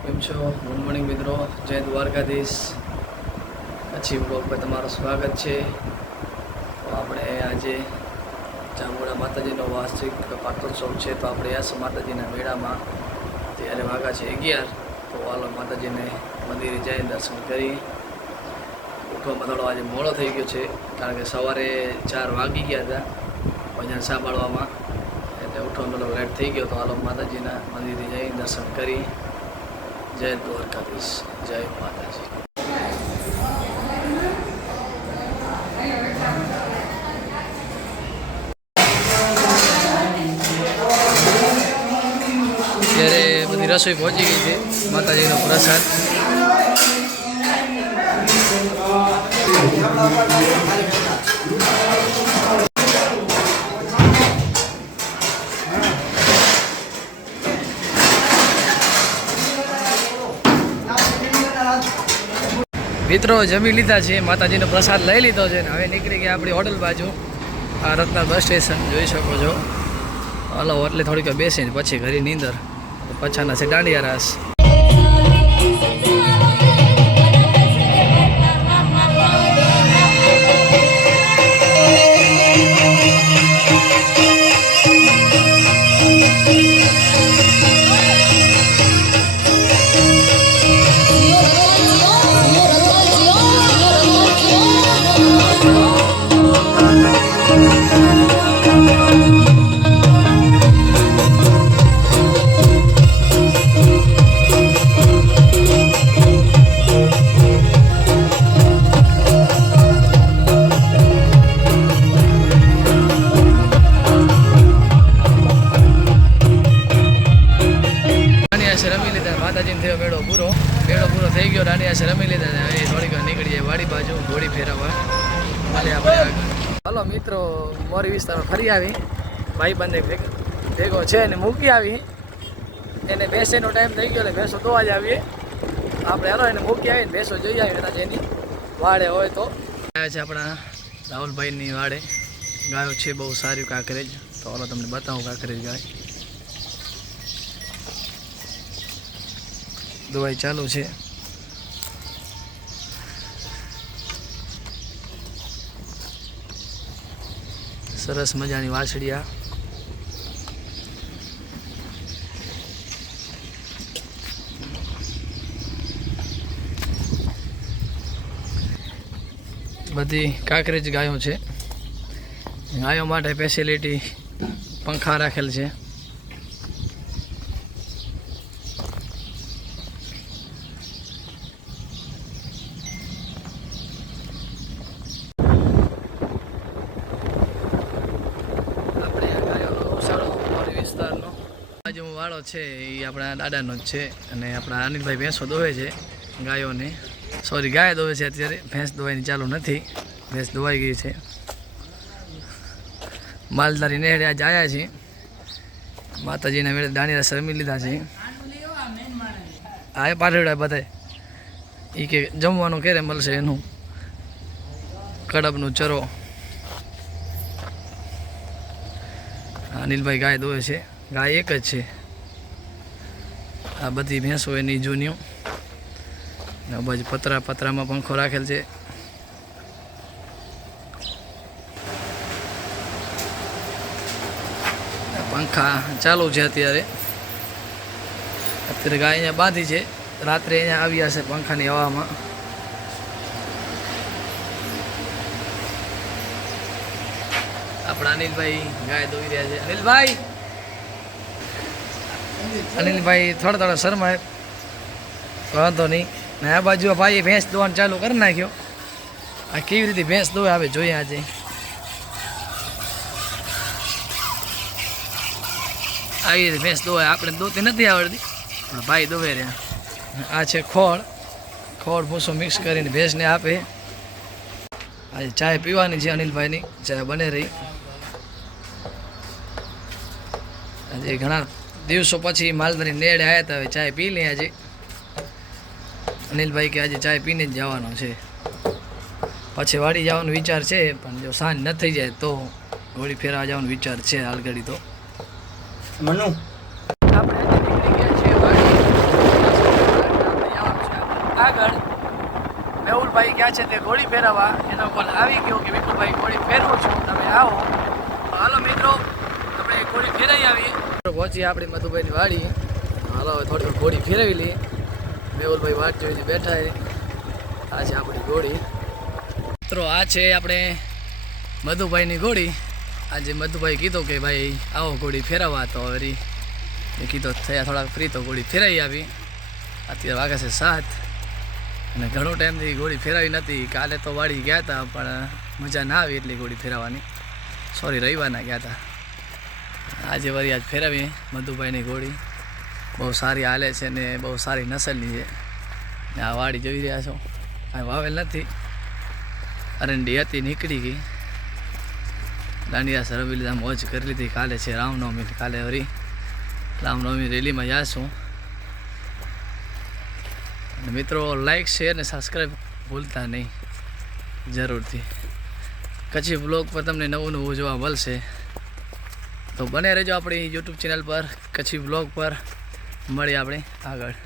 કેમ છો? Good morning મિત્રો, જય દ્વારકાધીશ. પછી બ્લોગ પર તમારું સ્વાગત છે. તો આપણે આજે ચામુંડા માતાજીનો વાર્ષિક પાટોત્સવ છે, તો આપણે યાસ માતાજીના મેળામાં ત્યારે વાગા છે 11. તો હાલો માતાજીને મંદિરે જઈ દર્શન કરી. ઉઠવામાં થોડો આજે મોડો થઈ ગયો છે, કારણ કે સવારે 4 વાગી ગયા હતા ભજન સાંભળવામાં, એટલે ઉઠવામાં થોડો લેટ થઈ ગયો. તો હાલો માતાજીના મંદિરે જઈ દર્શન કરી. જય દ્વારકાધીશ, જય માતાજી. ત્યારે બધી રસોઈ પહોંચી ગઈ છે. માતાજીનો પ્રસાદ મિત્રો જમી લીધા છે, માતાજીનો પ્રસાદ લઈ લીધો છે ને હવે નીકળી ગયા આપણી હોટલ બાજુ. આ રત્ના બસ સ્ટેશન જોઈ શકો છો. હલો એટલે થોડીક બેસીને પછી ઘરે નીંદર, પછાના છે દાંડિયા રાસ. રમી લીધા, માતાજીને થયો મેળો પૂરો થઈ ગયો. દાંડિયા રમી લીધા, હવે થોડીક નીકળી જાય વાડી બાજુ ઘોડી ફેરવવા. ભલે આપણે હાલો મિત્રો મોરી વિસ્તારમાં ફરી આવી. ભાઈબંધે ભેગો છે ને મૂકી આવી. એને બેસેનો ટાઈમ થઈ ગયો એટલે ભેંસો ધોવા જ આવીએ આપણે. હાલો એને મૂકી આવીને ભેંસો જોઈ આવી, કદાચ એની વાડે હોય તો. આવ્યા છે આપણા રાહુલભાઈની વાડે. ગાયો છે બહુ સારી કાંકરેજ. તો હાલો તમને બતાવું કાંકરેજ ગાય. દવાઈ ચાલુ છે. સરસ મજાની વાછડિયા. બધી કાંકરેજ ગાયો છે. ગાયો માટે ફેસિલિટી પંખા રાખેલ છે. બાજુમાં વાળો છે એ આપણા દાદાનો જ છે, અને આપણા અનિલભાઈ ભેંસો દોવે છે ગાયોને. સોરી, ગાય દોવે છે અત્યારે, ભેંસ દોવાની ચાલુ નથી. ભેંસ દોવાઈ ગઈ છે. માલધારી નેહડે આજે આવ્યા છે. માતાજીના વેળે દાંડિયા રમી લીધા છે. આ પાછળ બધા એ કે જમવાનું ક્યારે મળશે એનું કડબનું ચરો. અનિલભાઈ ગાય દોવે છે. ગાય એક જ છે. આ બધી ભેંસો એની જૂનીઓ. બાજુ પતરામાં પંખો રાખેલ છે. પંખા ચાલુ છે અત્યારે ગાય અહીંયા બાંધી છે. રાત્રે અહીંયા આવ્યા છે પંખાની હવામાં. આપણા અનિલભાઈ ગાય દોઈ રહ્યા છે. અનિલભાઈ થોડા શરમાય, વાંધો નહીં. ને આ બાજુ ભાઈએ ભેંસ દોવાનું ચાલુ કરી નાખ્યો. આ કેવી રીતે ભેંસ દોવે આવે જોઈએ આજે. આવી રીતે ભેંસ દોવાય. આપણે દોતી નથી આવડતી, પણ ભાઈ દોવે રહ્યા. આ છે ખોળ ભૂસો મિક્સ કરીને ભેંસને આપે. આજે ચાય પીવાની છે અનિલભાઈની. ચાય બને રહી. આજે ઘણા દિવસો પછી માલધારી નેડે આવ્યા હતા. હવે ચાય પી લે આજે. અનિલભાઈ કે આજે ચાય પીને જ જવાનો છે. પછી વાડી જવાનો વિચાર છે, પણ જો સાંજ ન થઈ જાય તો ઘોડી ફેરવા જવાનો વિચાર છે હાલ ઘડી. તો મનુ આપણે નીકળી ગયા છીએ વાડી. આવ્યા છે તે ઘોડી ફેરવવા. એનો કોલ આવી ગયો કે વિપુલભાઈ ઘોડી ફેરવું છું, તમે આવો. તો હાલો મિત્રો, આપણે ઘોડી ફેરાઈ આવીએ. પહોંચી આપણી મધુભાઈની વાડી. હાલો હવે થોડી ઘોડી ફેરવી લઈએ. મેહુલભાઈ વાટ જોઈને બેઠા છે. આ છે આપણી ઘોડી. મિત્રો આ છે આપણે મધુભાઈની ઘોડી. આજે મધુભાઈ કીધું કે ભાઈ આવો ઘોડી ફેરવવા, તો વળી મેં કીધું થયા થોડાક ફ્રી તો ઘોડી ફેરાવી આવી. અત્યારે વાગે છે 7 અને ઘણો ટાઈમથી ઘોડી ફેરાવી નથી. કાલે તો વાડી ગયા હતા પણ મજા ના આવી એટલી ઘોડી ફેરવવાની. સોરી, રવિવારના ગયા હતા. આજે વળી આજ ફેરવી મધુભાઈની ઘોડી. બહુ સારી હાલે છે ને બહુ સારી નસલની છે. ને આ વાડી જોઈ રહ્યા છો, આ વાવેલ નથી, અરંડી હતી નીકળી ગઈ. દાંડિયા સરવી લીધા, મોજ કરી લીધી. કાલે છે રામનવમી, કાલે વળી રામનવમી રેલીમાં જાશું. અને મિત્રો લાઈક શેર ને સબસ્ક્રાઈબ ભૂલતા નહીં જરૂરથી. કચ્છી બ્લોગ પર તમને નવું નવું જોવા મળશે, તો બને રહેજો આપણી યુટ્યુબ ચેનલ પર કચ્છી બ્લોગ પર. મળીએ આપણે આગળ.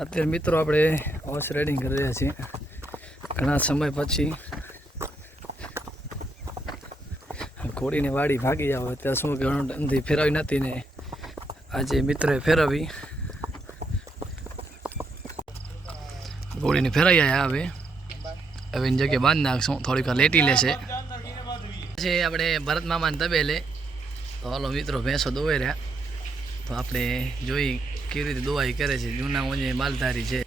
અત્યારે મિત્રો આપણે હોર્સ રાઇડિંગ કરી રહ્યા છીએ ઘણા સમય પછી. ઘોડીને વાડી ભાગી જાવ, અત્યારે શું ઘણો ટાઈમથી ફેરવી નથી ને આજે મિત્રએ ફેરવી. ઘોડીને ફેરાઈ આવ્યા. હવે એની જગ્યાએ બાંધી નાખશું, થોડીક લેટી લેશે. પછી આપણે ભરત મામાને તબેલે. તો હાલો મિત્રો, ભેંસો દોવાઈ રહ્યા, તો આપણે જોઈ કેવી રીતે દોવાઈ કરે છે. જૂના ઓંજે માલધારી છે.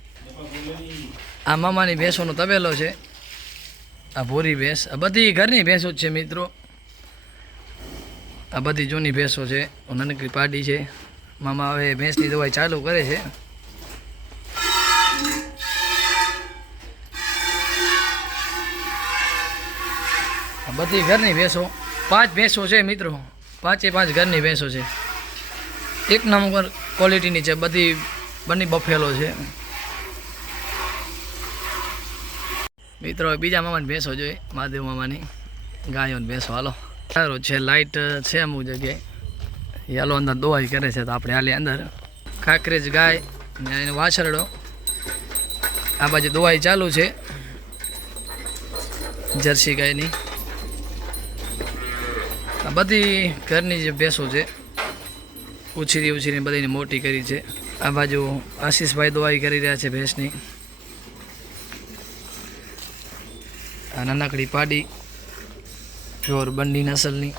આ મામાની ભેંસોનો તબેલો છે. આ ભૂરી ભેંસ, આ બધી ઘરની ભેંસો જ છે મિત્રો. આ બધી જૂની ભેંસો છે, નાનકડી પાડી છે. મામા હવે ભેંસની દવાઈ ચાલુ કરે છે. આ બધી ઘરની ભેંસો, 5 ભેંસો છે મિત્રો. 5 ઘરની ભેંસો છે. એક નંબર ક્વોલિટીની છે બધી. બંને બફેલો છે મિત્રો. બીજા મામાની ભેંસો જોઈએ, મહાદેવ મામાની ગાયોની ભેંસો. હાલો સારું છે, લાઇટ છે અમુક જગ્યાએ. હાલો અંદર દોવાઈ કરે છે, તો આપણે હાલી અંદર. કાંકરેજ ગાય ને એનો વાછરડો. આ બાજુ દોવાઈ ચાલુ છે જર્સી ગાયની. આ બધી ઘરની જે ભેંસો છે, ઉછીરી બધીને મોટી કરી છે. આ બાજુ આશીષભાઈ દોવાઈ કરી રહ્યા છે ભેંસની. આ નાનકડી પાડી, પ્યોર બંડી નસલની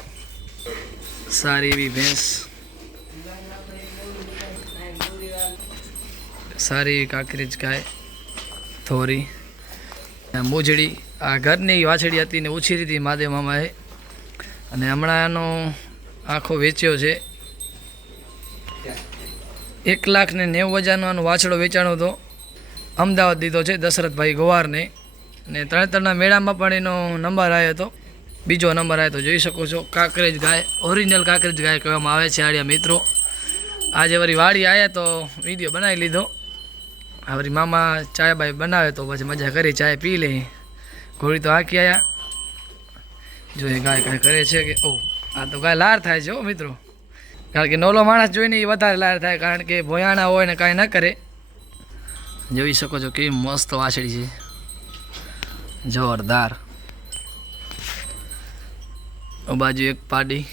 સારી એવી ભેંસ. સારી એવી કાંકરેજ ગાય, થોરી, મોજડી. આ ઘરની વાછડી હતી ને ઉછીરી હતી મહાદેવ મામાએ, અને હમણાં એનો આખો વેચ્યો છે. 1,90,000 આનો વાછડો વેચાણો હતો. અમદાવાદ દીધો છે દશરથભાઈ ગોવારને. ને 3 મેળામાં પણ એનો નંબર આવ્યો હતો, બીજો નંબર આવ્યો તો જોઈ શકો છો. કાંકરેજ ગાય, ઓરિજિનલ કાંકરેજ ગાય કહેવામાં આવે છે આડિયા મિત્રો. આજે વળી વાડી આવ્યા તો વિડીયો બનાવી લીધો. આ વળી મામા ચાય બાય બનાવે તો પછી મજા કરી, ચાય પી લે. ઘોડી તો હાંકી આવ્યા. જોઈએ ગાય કાંઈ કરે છે કે ઓ, આ તો ગાય લાર થાય છે હો મિત્રો. કારણ કે નોલો માણસ જોઈને એ વધારે લાર થાય, કારણ કે ભોયાણા હોય ને કાંઈ ન કરે. જોઈ શકો છો કેવી મસ્ત વાછડી છે, જોરદાર. આ બાજુ એક પાડી,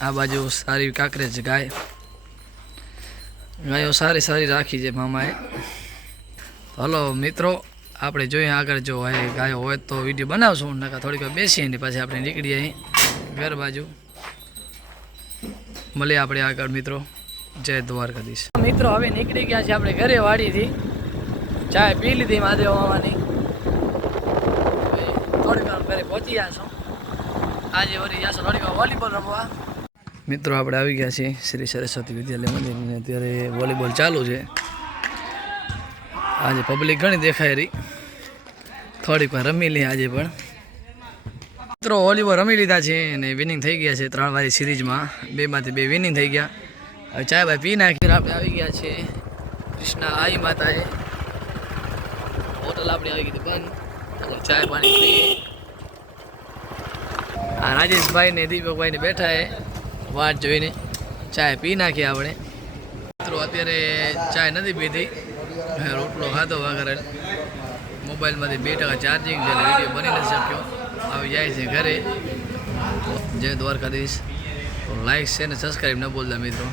આ બાજુ સારી કાંકરેજ ગાય. ગાયો સારી રાખી છે મામાએ. હલો મિત્રો, આપણે જોઈએ આગળ. જો ગાયો હોય તો વિડીયો બનાવશું, નકા થોડીક વાર બેસીએ ને પછી આપણે નીકળીએ અહીં ઘર બાજુ. મળીએ આપણે આગળ મિત્રો. જય દ્વારકાધીશ. મિત્રો હવે નીકળી ગયા છે આપણે ઘરે વાડીથી. ચાય પી લીધી મહાદેવ મામાની. થોડીક વાર ઘરે પહોંચી જશું. આજે વળી જશું થોડીક વાર વોલીબોલ રમવા. મિત્રો આપણે આવી ગયા છીએ શ્રી સરસ્વતી વિદ્યાલય મંદિર. અત્યારે વોલીબોલ ચાલુ છે. આજે પબ્લિક ઘણી દેખાય રહી. થોડીક વાર રમી લઈએ આજે પણ. મિત્રો વોલીબોલ રમી લીધા છે અને વિનિંગ થઈ ગયા છે 3 વાળી સિરીઝમાં. 2માંથી 2 વિનિંગ થઈ ગયા. હવે ચાય ભાઈ પી નાખી. આપણે આવી ગયા છે કૃષ્ણા આઈ માતાએ. હોટલ આપણી આવી ગઈ બંધ. ચાય પાણી પીએ. આ રાજેશભાઈ ને દીપકભાઈ ને બેઠા એ વાટ જોઈને. ચાય પી નાખીએ આપણે. મિત્રો અત્યારે ચાય નથી પીધી, રોટલો ખાધો વગર. મોબાઈલમાંથી 2% ચાર્જિંગ છે એટલે વિડીયો બની નથી શક્યો. આવી જાય છે ઘરે. જય દ્વારકાધીશ. લાઈક છે ને સબસ્ક્રાઈબ ન ભૂલતા મિત્રો.